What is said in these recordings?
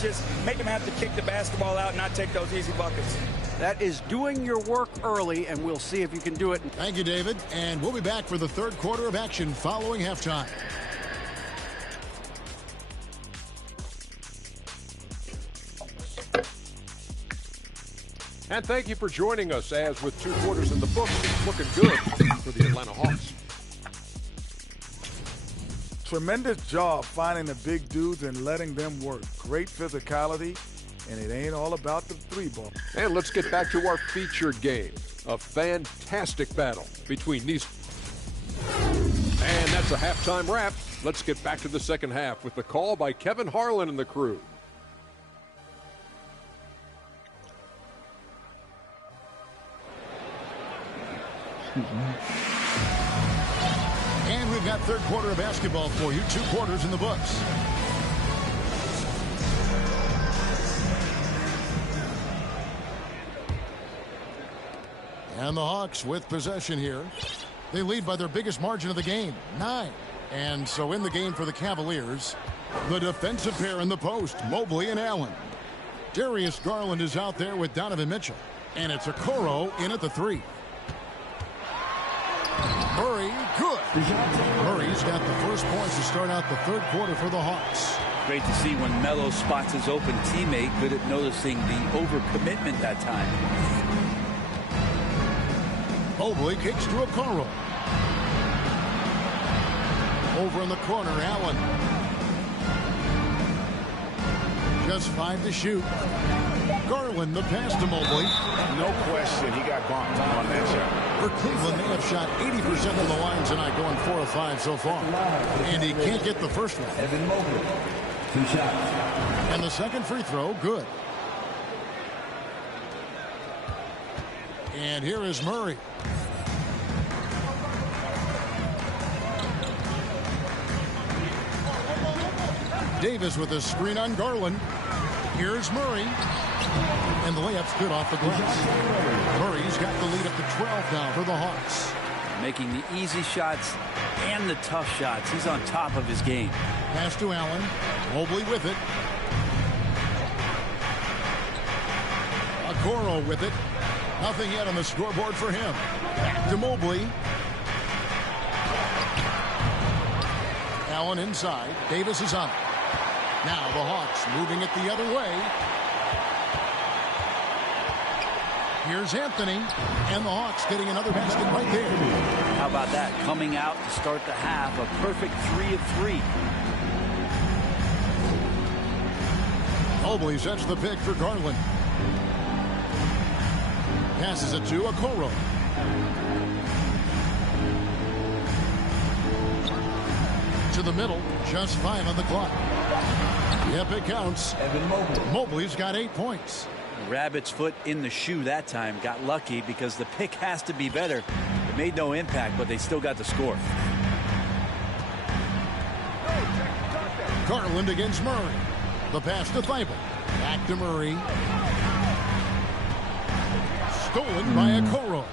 switches, make them have to kick the basketball out and not take those easy buckets. That is doing your work early, and we'll see if you can do it. Thank you, David. And we'll be back for the third quarter of action following halftime. And thank you for joining us as with 2 quarters in the books, it's looking good for the Atlanta Hawks. Tremendous job finding the big dudes and letting them work. Great physicality, and it ain't all about the 3-ball. And let's get back to our featured game. A fantastic battle between these. And that's a halftime wrap. Let's get back to the second half with the call by Kevin Harlan and the crew. And we've got third quarter of basketball for you. 2 quarters in the books. And the Hawks with possession here. They lead by their biggest margin of the game, 9. And so in the game for the Cavaliers, the defensive pair in the post, Mobley and Allen. Darius Garland is out there with Donovan Mitchell. And it's Okoro in at the 3. Murray, good. Murray's got the first points to start out the third quarter for the Hawks. Great to see when Melo spots his open teammate. Good at noticing the overcommitment that time. Mobley kicks to Okoro. Over in the corner, Allen. Just 5 to shoot. Garland, the pass to Mobley. No question, he got bumped on that shot. For Cleveland, they have shot 80% of the line tonight, going 4 of 5 so far. And he can't get the first one. Evan Mobley, 2 shots. And the second free throw, good. And here is Murray. Davis with a screen on Garland. Here's Murray. And the layup's good off the glass. Murray's got the lead up to 12 now for the Hawks. Making the easy shots and the tough shots. He's on top of his game. Pass to Allen. Mobley with it. Okoro with it. Nothing yet on the scoreboard for him. Back to Mobley. Allen inside. Davis is on it. Now the Hawks moving it the other way. Here's Anthony. And the Hawks getting another basket right there. How about that? Coming out to start the half. A perfect 3 of 3. Mobley sets the pick for Garland. Passes it to Okoro. To the middle. Just 5 on the clock. Yep, it counts. Evan Mobley. Mobley's got 8 points. Rabbit's foot in the shoe that time. Got lucky because the pick has to be better. It made no impact, but they still got the score. Garland against Murray. The pass to Thibault. Back to Murray. Stolen by Okoro.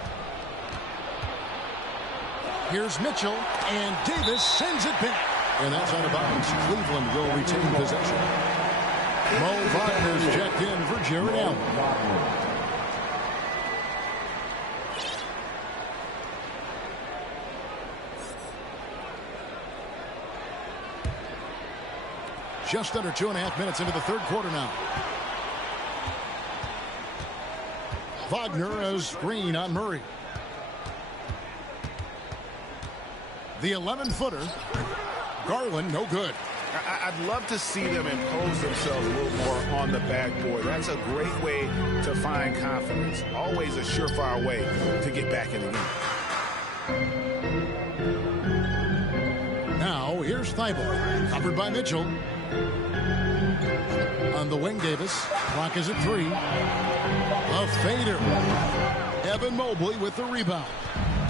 Here's Mitchell, and Davis sends it back. And that's out of bounds. Cleveland will retain possession. Mo Wagner's checked in for Jared Allen. Just under 2.5 minutes into the third quarter now. Wagner a screen on Murray. The 11-footer. Garland, no good. I'd love to see them impose themselves a little more on the backboard. That's a great way to find confidence. Always a surefire way to get back in the game. Now, here's Thibault. Covered by Mitchell. On the wing, Davis. Clock is at 3. A fader. Evan Mobley with the rebound.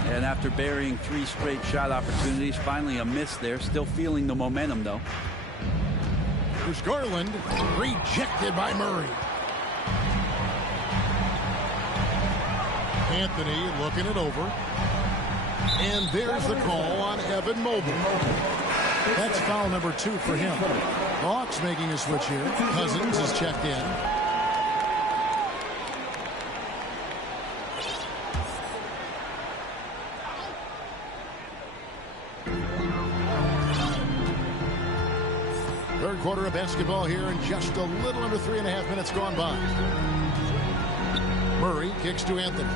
And after burying 3 straight shot opportunities, finally a miss there. Still feeling the momentum, though. Here's Garland. Rejected by Murray. Anthony looking it over. And there's the call on Evan Mobley. That's foul number 2 for him. Hawks making a switch here. Cousins is checked in. Third quarter of basketball here, and just a little under 3.5 minutes gone by. Murray kicks to Anthony.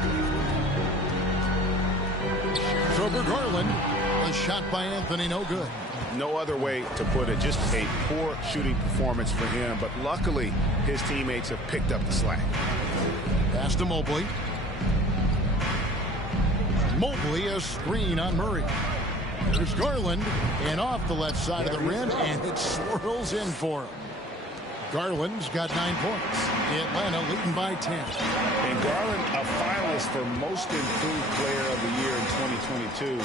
So for Garland, a shot by Anthony, no good. No other way to put it. Just a poor shooting performance for him. But luckily, his teammates have picked up the slack. Pass to Mobley. Mobley, a screen on Murray. There's Garland, and off the left side of the rim, and it swirls in for him. Garland's got 9 points. Atlanta leading by 10. And Garland, a finalist for Most Improved Player of the Year in 2022,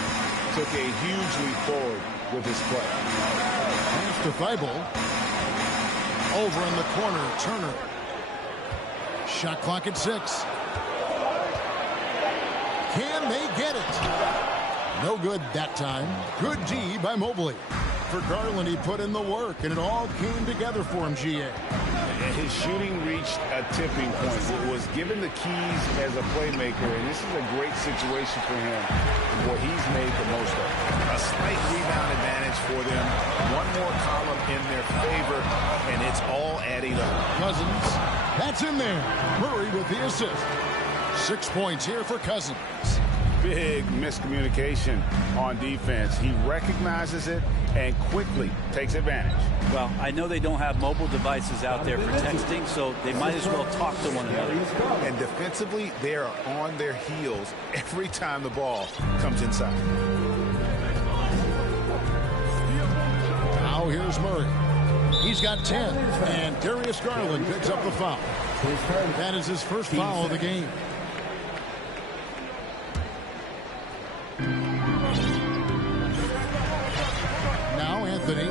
took a huge leap forward with his play. Pass to Thibault. Over in the corner, Turner. Shot clock at 6. Can they get it? No good that time. Good D by Mobley. For Garland, he put in the work, and it all came together for him, GA. And his shooting reached a tipping point. It was given the keys as a playmaker, and this is a great situation for him, where he's made the most of it. A slight rebound advantage for them. One more column in their favor, and it's all adding up. Cousins, that's in there. Murray with the assist. 6 points here for Cousins. Big miscommunication on defense. He recognizes it and quickly takes advantage. Well, I know they don't have mobile devices out there for texting, so they might as well talk to one another. And defensively, they are on their heels every time the ball comes inside. Now here's Murray. He's got 10, and Darius Garland picks up the foul. That is his first foul of the game. Now Anthony.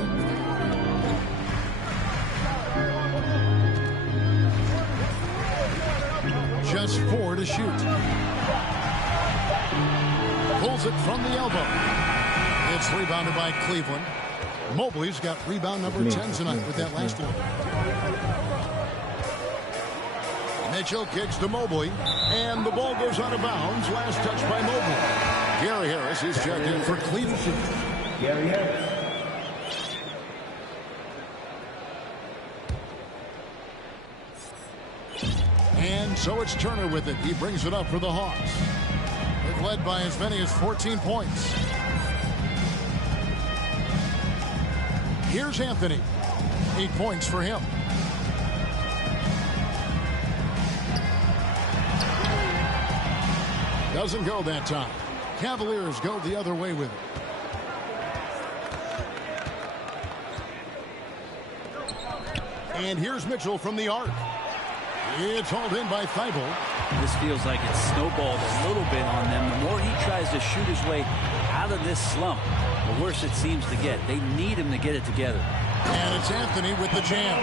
Just 4 to shoot. Pulls it from the elbow. It's rebounded by Cleveland. Mobley's got rebound number 10 tonight with that last one. Mitchell kicks to Mobley, and the ball goes out of bounds. Last touch by Mobley. Gary Harris is checked in for Cleveland. Gary Harris. And so it's Turner with it. He brings it up for the Hawks. They've led by as many as 14 points. Here's Anthony. 8 points for him. Doesn't go that time. Cavaliers go the other way with it. And here's Mitchell from the arc. It's hauled in by Thibault. This feels like it's snowballed a little bit on them. The more he tries to shoot his way out of this slump, the worse it seems to get. They need him to get it together. And it's Anthony with the jam.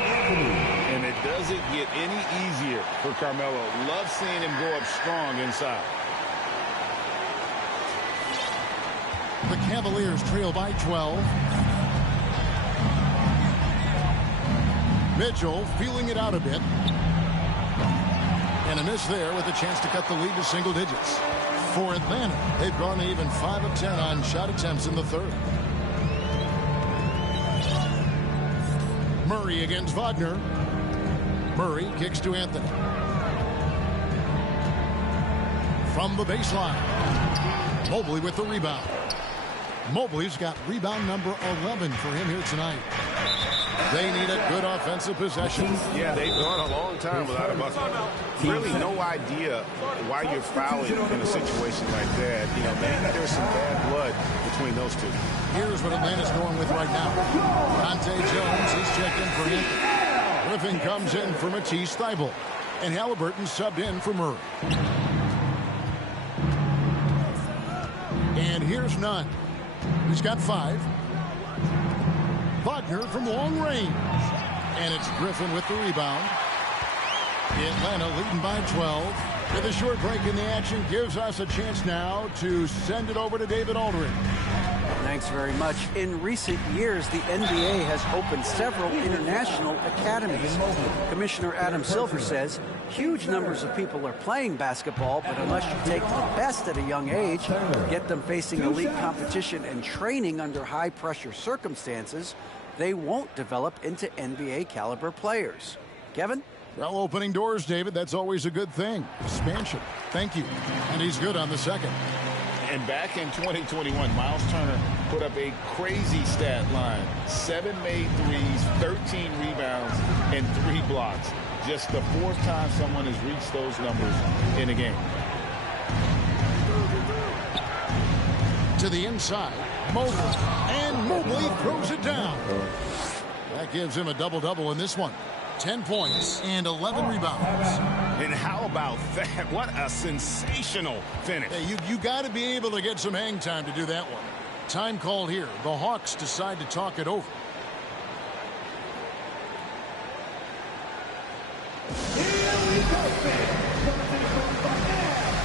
And it doesn't get any easier for Carmelo. Love seeing him go up strong inside. The Cavaliers trail by 12. Mitchell feeling it out a bit. And a miss there with a chance to cut the lead to single digits. For Atlanta, they've gone even 5 of 10 on shot attempts in the third. Murray against Wagner. Murray kicks to Anthony. From the baseline. Mobley with the rebound. Mobley's got rebound number 11 for him here tonight. They need a good offensive possession. Yeah, they've gone a long time without a bucket. Really no idea why you're fouling in a situation like that. You know, maybe there's some bad blood between those two. Here's what Atlanta's going with right now. Dante Jones, he's checked in for Anthony. Griffin comes in for Matisse Thybulle. And Halliburton subbed in for Murray. And here's Nunn. He's got 5. Wagner from long range. And it's Griffin with the rebound. Atlanta leading by 12. With a short break in the action gives us a chance now to send it over to David Aldridge. Thanks very much. In recent years, the NBA has opened several international academies. Commissioner Adam Silver says huge numbers of people are playing basketball, but unless you take the best at a young age, get them facing elite competition and training under high-pressure circumstances, they won't develop into NBA caliber players. Kevin? Well, opening doors, David, that's always a good thing. Expansion. Thank you. And he's good on the second. And back in 2021, Miles Turner put up a crazy stat line. 7 made threes, 13 rebounds, and 3 blocks. Just the 4th time someone has reached those numbers in a game. To the inside, Mobley. And Mobley throws it down. That gives him a double-double in this one. 10 points and 11 rebounds. And how about that? What a sensational finish. Hey, you got to be able to get some hang time to do that one. Time called here. The Hawks decide to talk it over. Here we go, fans.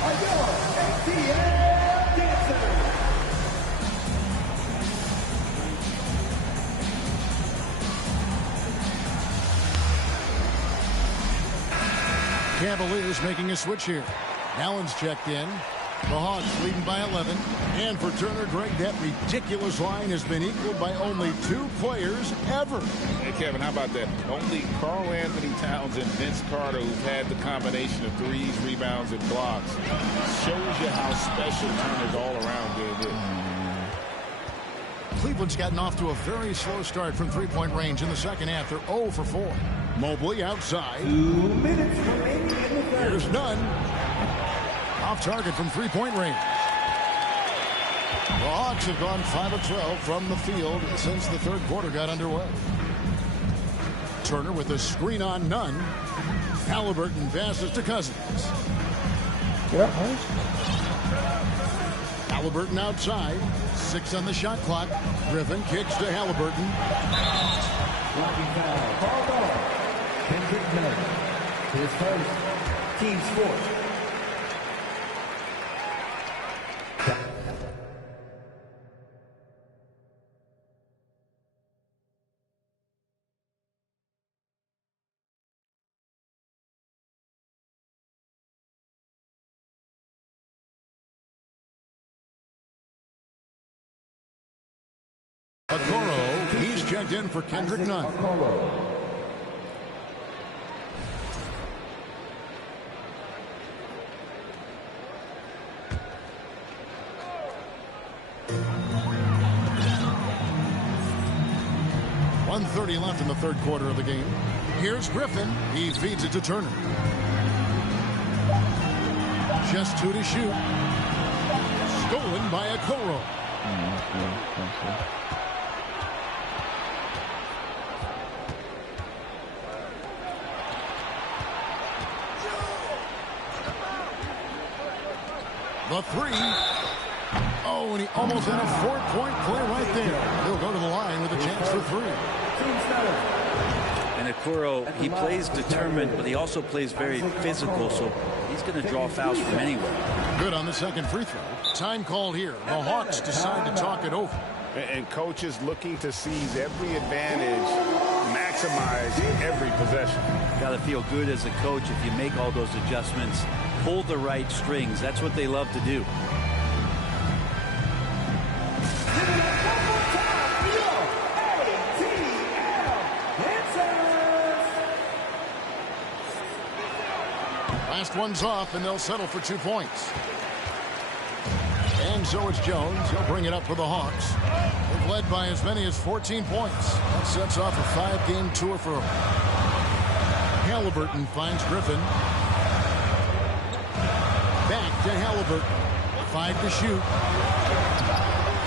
Are your ATL dancers? Cavaliers making a switch here. Allen's checked in. The Hawks leading by 11. And for Turner, Greg, that ridiculous line has been equaled by only 2 players ever. Hey, Kevin, how about that? Only Karl Anthony Towns and Vince Carter, who've had the combination of threes, rebounds, and blocks. Shows you how special Turner's all-around game is. Cleveland's gotten off to a very slow start from three-point range in the second half. They're 0 for 4. Mobley outside. 2 minutes remaining in the third. Here's Nunn. Off target from three-point range. The Hawks have gone 5 of 12 from the field since the third quarter got underway. Turner with a screen on Nunn. Halliburton passes to Cousins. Halliburton outside. 6 on the shot clock. Griffin kicks to Halliburton. Blocking foul. Called off. Kendrick Nunn. His first. Team's fourth. Okoro, he's checked in for Kendrick Nunn. .130 left in the third quarter of the game. Here's Griffin. He feeds it to Turner. Just 2 to shoot. Stolen by Okoro. The 3. Oh, and he almost had a 4-point play right there. He'll go to the line with a chance for 3. And Okoro, he plays determined, but he also plays very physical, so he's going to draw fouls from anywhere. Good on the second free throw. Time called here. The Hawks decide to talk it over. And coaches looking to seize every advantage, maximize every possession. Got to feel good as a coach if you make all those adjustments, pull the right strings. That's what they love to do. Last one's off, and they'll settle for 2 points. And so it's Jones. He'll bring it up for the Hawks. They've led by as many as 14 points. That sets off a 5-game tour for them. Halliburton finds Griffin. Back to Halliburton. 5 to shoot.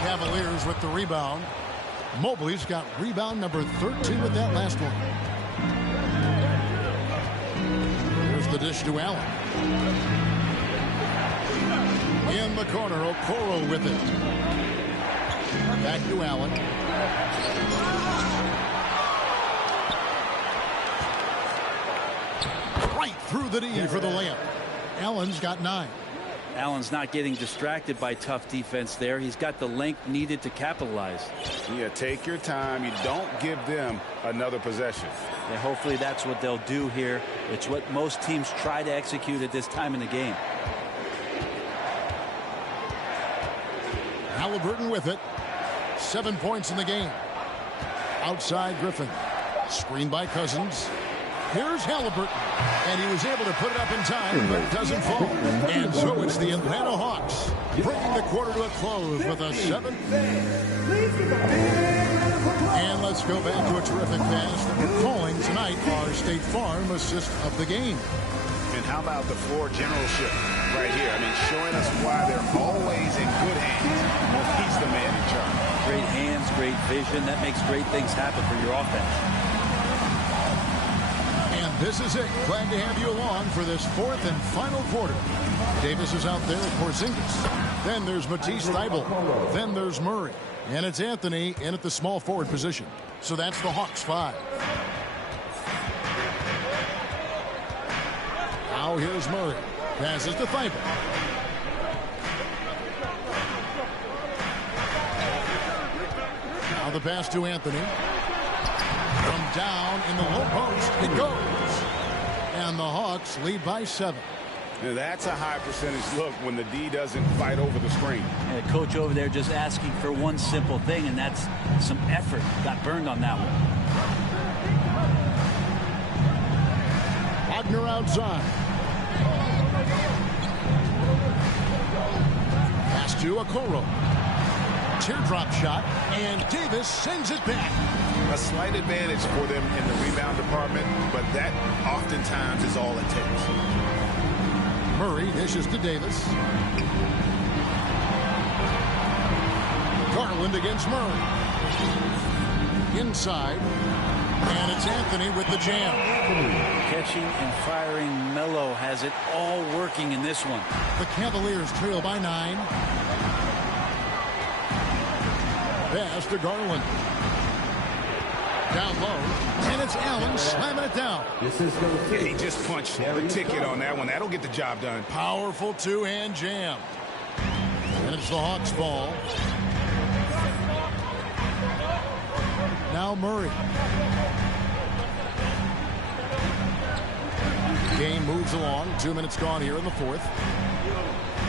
Cavaliers with the rebound. Mobley's got rebound number 13 with that last one. Here's the dish to Allen. In the corner, Okoro with it. Back to Allen. Right through the D for the layup. Allen's got 9. Allen's not getting distracted by tough defense there. He's got the length needed to capitalize. Yeah, take your time. You don't give them another possession. And hopefully that's what they'll do here. It's what most teams try to execute at this time in the game. Halliburton with it. 7 points in the game. Outside Griffin. Screen by Cousins. Here's Halliburton. And he was able to put it up in time, but doesn't fall. And so it's the Atlanta Hawks bringing the quarter to a close with a 7. And let's go back to a terrific pass that we're calling tonight our State Farm assist of the game. And how about the floor generalship right here? I mean, showing us why they're always in good hands when he's the man in charge. Great hands, great vision. That makes great things happen for your offense. And this is it. Glad to have you along for this 4th and final quarter. Davis is out there with Porzingis. Then there's Matisse Thybulle. Then there's Murray. And it's Anthony in at the small forward position. So that's the Hawks 5. Now here's Murray. Passes to Thybulle. Now the pass to Anthony. From down in the low post, it goes. And the Hawks lead by 7. Now that's a high percentage look when the D doesn't fight over the screen. And the coach over there just asking for one simple thing, and that's some effort. Got burned on that one. Wagner outside. Pass to Okoro. Teardrop shot, and Davis sends it back. A slight advantage for them in the rebound department, but that oftentimes is all it takes. Murray dishes to Davis. Garland against Murray. Inside. And it's Anthony with the jam. Catching and firing. Melo has it all working in this one. The Cavaliers trail by 9. Pass to Garland. Down low. And it's Allen slamming it down. Yeah, he just punched the ticket on that one. That'll get the job done. Powerful two-hand jam. And it's the Hawks' ball. Now Murray. Game moves along. 2 minutes gone here in the 4th.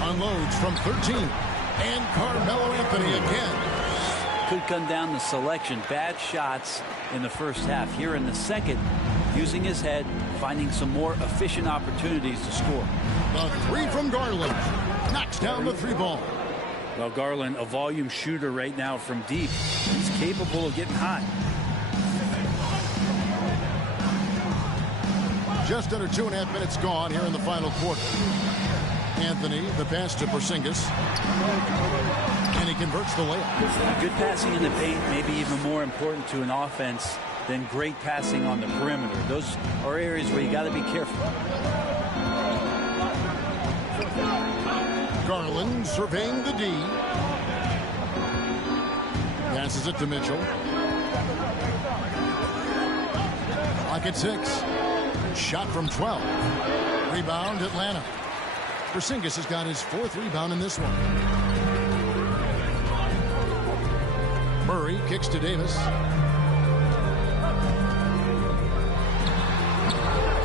Unloads from 13. And Carmelo Anthony again. Could come down to selection. Bad shots in the first half. Here in the second, using his head, finding some more efficient opportunities to score. The 3 from Garland. Knocks down the 3 ball. Well, Garland, a volume shooter right now from deep. He's capable of getting hot. Just under 2.5 minutes gone here in the final quarter. Anthony, the pass to Porzingis. And he converts the layup. Good passing in the paint may be even more important to an offense than great passing on the perimeter. Those are areas where you got to be careful. Garland surveying the D. Passes it to Mitchell. Clock at 6. Shot from 12. Rebound Atlanta. Porzingis has got his 4th rebound in this one. Murray kicks to Davis.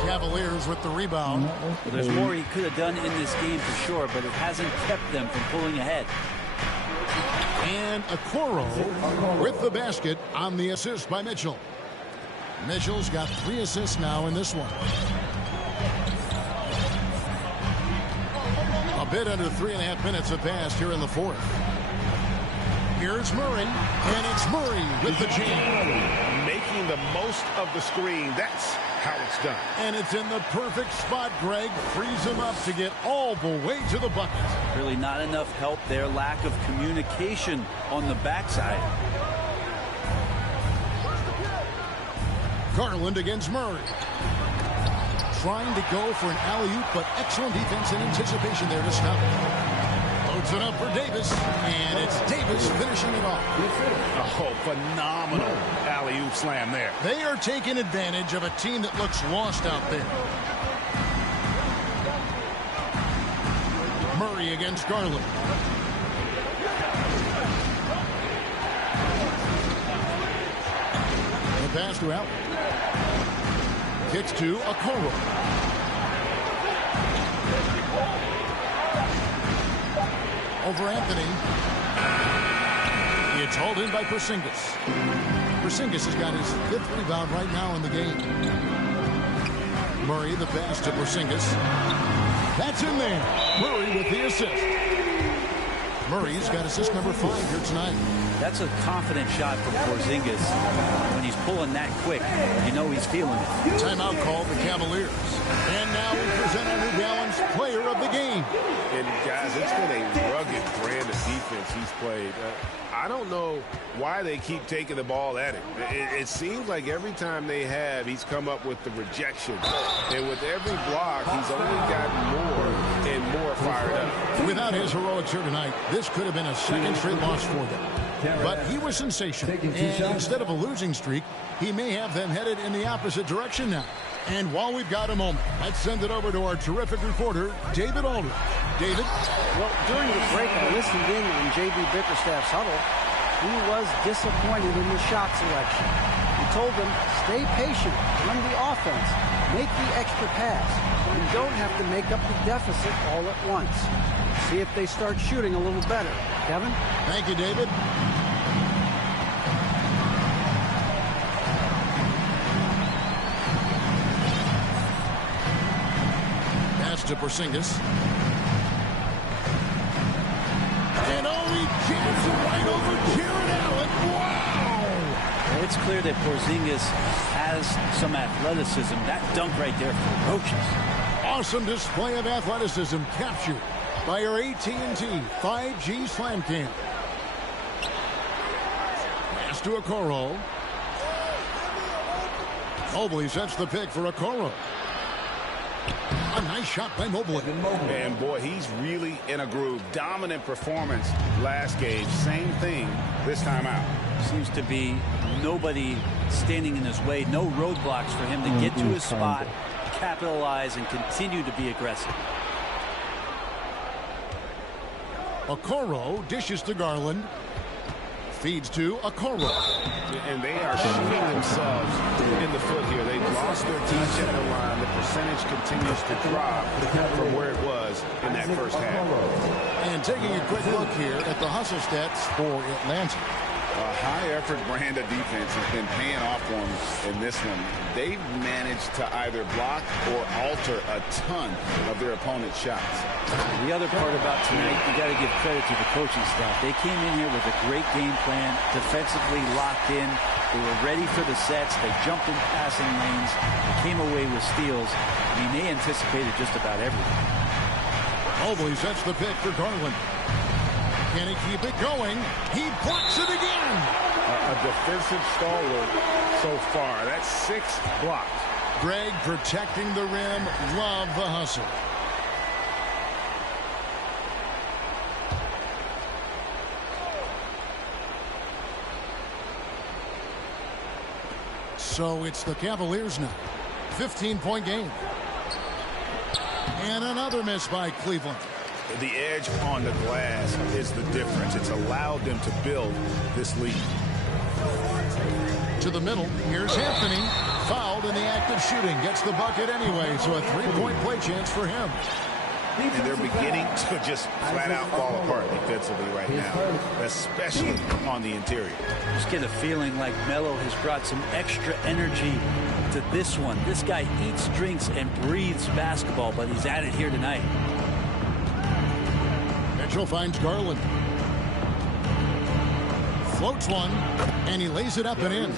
Cavaliers with the rebound. Well, there's more he could have done in this game for sure, but it hasn't kept them from pulling ahead. And Okoro with the basket on the assist by Mitchell. Mitchell's got 3 assists now in this one. A bit under 3.5 minutes have passed here in the 4th. Here's Murray, and it's Murray with the jam. Making the most of the screen. That's how it's done. And it's in the perfect spot, Greg. Frees him up to get all the way to the bucket. Really not enough help there. Lack of communication on the backside. Garland against Murray. Trying to go for an alley-oop, but excellent defense and anticipation there to stop it. Loads it up for Davis, and it's Davis finishing it off. Oh, phenomenal alley-oop slam there. They are taking advantage of a team that looks lost out there. Murray against Garland. The pass to Allen. Kicks to Okoro. Over Anthony. It's hauled in by Porzingis. Porzingis has got his 5th rebound right now in the game. Murray, the pass to Porzingis. That's in there. Murray with the assist. Murray's got assist number 5 here tonight. That's a confident shot from Porzingis. When he's pulling that quick, you know he's feeling it. Timeout called the Cavaliers. And now we present our New Balance player of the game. And guys, it's been a rugged brand of defense he's played. I don't know why they keep taking the ball at him. It seems like every time they have, he's come up with the rejection. And with every block, he's only gotten more and more fired up. Without his heroics here tonight, this could have been a second straight loss for them. But he was sensational. And instead of a losing streak, he may have them headed in the opposite direction now. And while we've got a moment, let's send it over to our terrific reporter, David Aldridge. David? Well, during the break, I listened in on J.B. Bickerstaff's huddle. He was disappointed in the shot selection. He told them, stay patient, run the offense, make the extra pass. You don't have to make up the deficit all at once. See if they start shooting a little better. Kevin? Thank you, David. Pass to Porzingis. And he jams it right over Jared Allen. Wow! It's clear that Porzingis has some athleticism. That dunk right there ferocious. Awesome display of athleticism captured by our AT&T 5G Slam Cam. Pass to Okoro. Mobley sets the pick for Okoro. A nice shot by Mobley. And boy, he's really in a groove. Dominant performance last game. Same thing this time out. Seems to be nobody standing in his way. No roadblocks for him to get to his spot, capitalize, and continue to be aggressive. Okoro dishes to Garland. Feeds to Okoro. And they are shooting themselves in the foot here. They've lost their touch at the line. The percentage continues to drop from where it was in that first half. And taking a quick look here at the hustle stats for Atlanta. A high-effort brand of defense has been paying off for them in this one. They've managed to either block or alter a ton of their opponent's shots. The other part about tonight, you got to give credit to the coaching staff. They came in here with a great game plan, defensively locked in. They were ready for the sets. They jumped in passing lanes. They came away with steals. I mean, they anticipated just about everything. Mobley sets the pick for Garland. Can he keep it going? He blocks it again. A defensive stalwart so far. That's 6 blocks. Greg protecting the rim. Love the hustle. So it's the Cavaliers now. 15-point game. And another miss by Cleveland. The edge on the glass is the difference. It's allowed them to build this lead. To the middle. Here's Anthony. Fouled in the act of shooting. Gets the bucket anyway, so a 3-point play chance for him. And they're beginning to just flat out fall apart defensively right now, especially on the interior. Just get a feeling like Melo has brought some extra energy to this one. This guy eats, drinks, and breathes basketball, but he's at it here tonight. Mitchell finds Garland. Floats one, and he lays it up and in.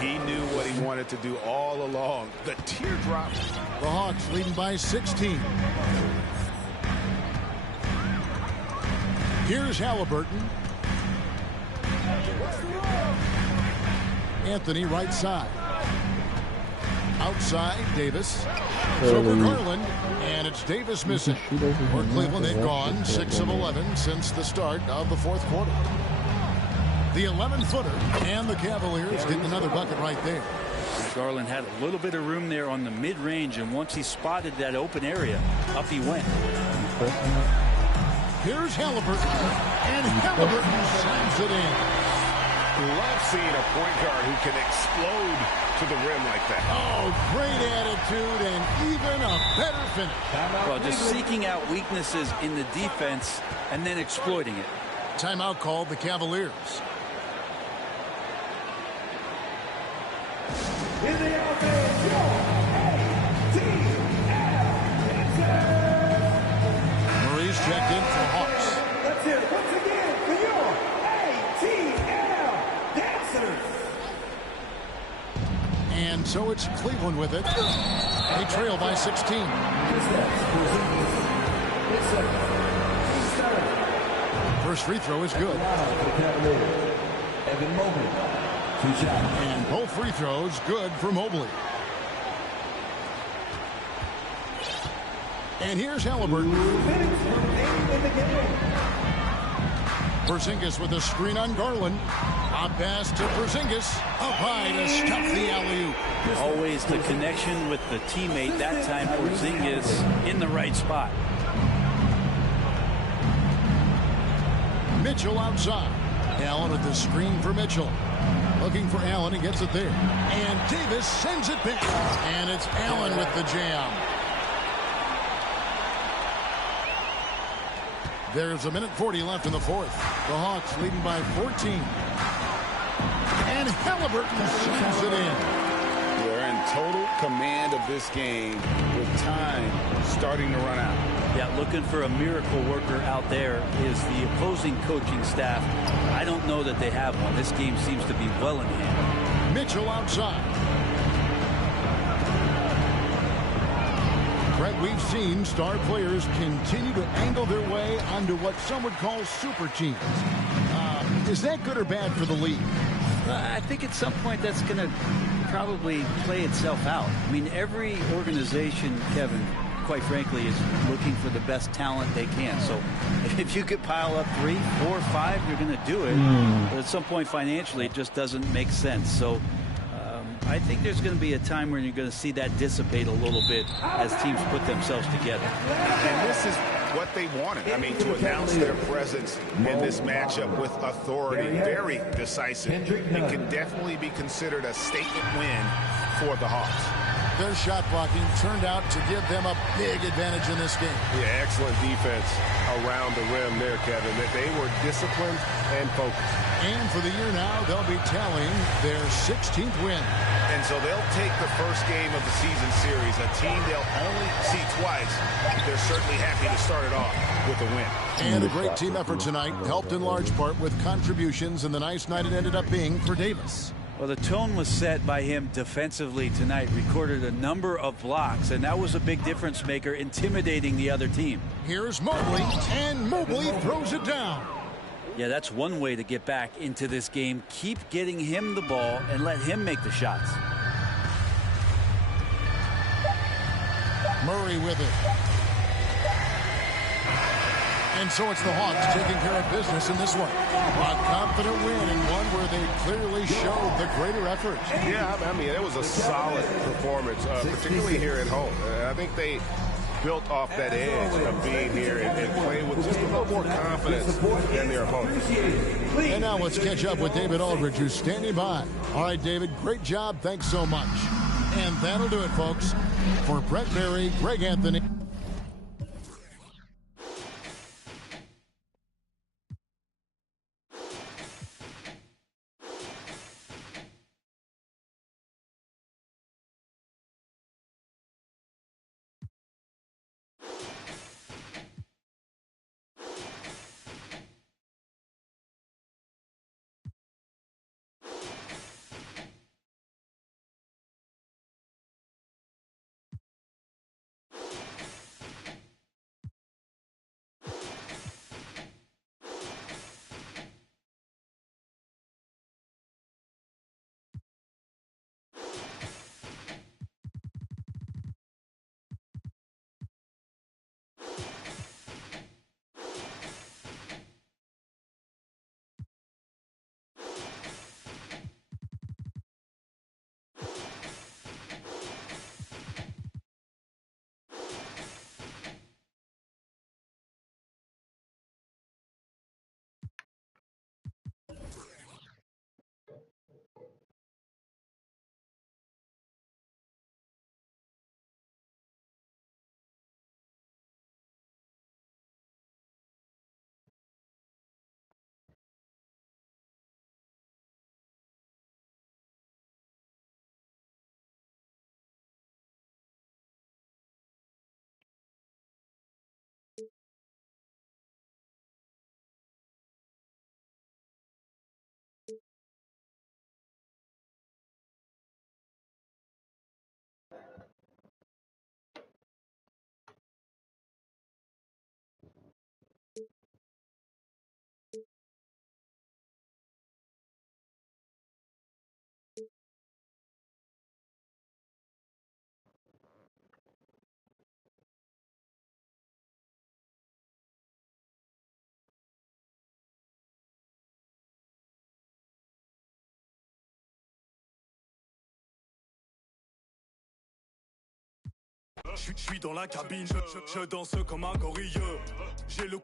He knew what he wanted to do all along. The teardrop. The Hawks leading by 16. Here's Halliburton. Anthony right side. Outside, Davis. Over Garland, and it's Davis missing. For Cleveland, they've gone 6 of 11 since the start of the fourth quarter. The 11-footer, and the Cavaliers getting another bucket right there. Garland had a little bit of room there on the mid-range, and once he spotted that open area, up he went. Here's Halliburton. And Halliburton slams it in. Love seeing a point guard who can explode to the rim like that. Oh, great attitude and even a better finish. Well, just seeking out weaknesses in the defense and then exploiting it. Timeout called the Cavaliers. In the offense, your Murray's checked in for the Hawks. Let's hear it once again for your ATL Dancers. And so it's Cleveland with it. They trail by 16. First free throw is good. Evan Mobley, 2 shots. And both free throws good for Mobley. And here's Halliburton. 2 minutes remaining in the game. Porzingis with a screen on Garland. A pass to Porzingis. Up high to stop the alley-oop. Always the connection with the teammate. That time Porzingis in the right spot. Mitchell outside. Allen with the screen for Mitchell. Looking for Allen. He gets it there. And Davis sends it back. And it's Allen with the jam. There's a minute 40 left in the fourth. The Hawks leading by 14. And Halliburton slams it in. They're in total command of this game with time starting to run out. Yeah, looking for a miracle worker out there is the opposing coaching staff. I don't know that they have one. This game seems to be well in hand. Mitchell outside. Brett, we've seen star players continue to angle their way onto what some would call super teams. Is that good or bad for the league? I think at some point that's going to probably play itself out. I mean, every organization, Kevin, quite frankly, is looking for the best talent they can. So if you could pile up 3, 4, 5, you're going to do it. But at some point financially, it just doesn't make sense. So I think there's going to be a time when you're going to see that dissipate a little bit as teams put themselves together. And this is what they wanted. I mean, to announce their presence in this matchup with authority, very decisive. It can definitely be considered a statement win for the Hawks. Their shot blocking turned out to give them a big advantage in this game. Yeah, excellent defense around the rim there, Kevin. They were disciplined and focused. And for the year now, they'll be tallying their 16th win. And so they'll take the first game of the season series, a team they'll only see twice. They're certainly happy to start it off with a win. And a great team effort tonight, helped in large part with contributions in the nice night it ended up being for Davis. Well, the tone was set by him defensively tonight. Recorded a number of blocks, and that was a big difference maker, intimidating the other team. Here's Mobley, and Mobley throws it down. Yeah, that's one way to get back into this game. Keep getting him the ball and let him make the shots. Murray with it. And so it's the Hawks taking care of business in this one. A confident win and one where they clearly showed the greater effort. Yeah, I mean, it was a solid performance, particularly here at home. I think they built off that edge of being here and playing with just a little more confidence than their opponents. And now let's catch up with David Aldridge, who's standing by. All right, David, great job. Thanks so much. And that'll do it, folks. For Brett Berry, Greg Anthony. Je suis dans la cabine, je danse comme un gorille. J'ai le